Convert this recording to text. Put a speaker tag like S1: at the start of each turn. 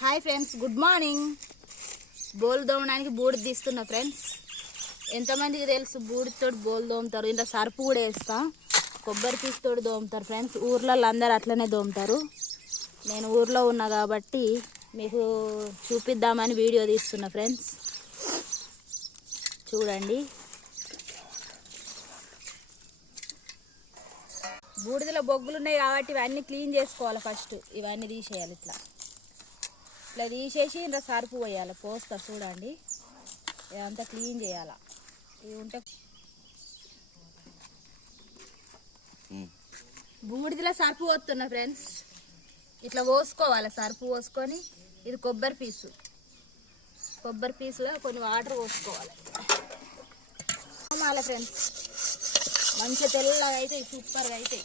S1: Hi friends good morning. బోల్ దోమడానికి బూడిద తీస్తున్నా ఫ్రెండ్స్. ఎంతమందికి తెలుసు బూడితో బోల్ దోముతారు? ఇంత సరుపు కూడా వేస్తా. కొబ్బరి పీసుతోటి దోముతారు ఫ్రెండ్స్. ఊర్లలో అందరు అట్లనే దోముతారు. నేను ఊర్లో ఉన్నా కాబట్టి మీకు చూపిద్దామని వీడియో తీస్తున్నా ఫ్రెండ్స్. చూడండి. బూడిదలో బొగ్గులు ఉన్నాయి కాబట్టి ఇవన్నీ క్లీన్ చేసుకోవాలి ఫస్ట్. ఇవన్నీ తీసేయాలి ఇట్లా. ఇట్లా తీసేసి ఇంత సరుపు పోయాలి. పోస్తా చూడండి. ఇదంతా క్లీన్ చేయాలి. ఇవి ఉంటే బూడిదలో సరుపు పోతున్నా ఫ్రెండ్స్. ఇట్లా పోసుకోవాలి సరుపు పోసుకొని. ఇది కొబ్బరి పీసు. కొబ్బరి పీసులో కొన్ని వాటర్ పోసుకోవాలి. ఫ్రెండ్స్. మంచిగా తెల్లగా అయితే సూపర్గా అయితే.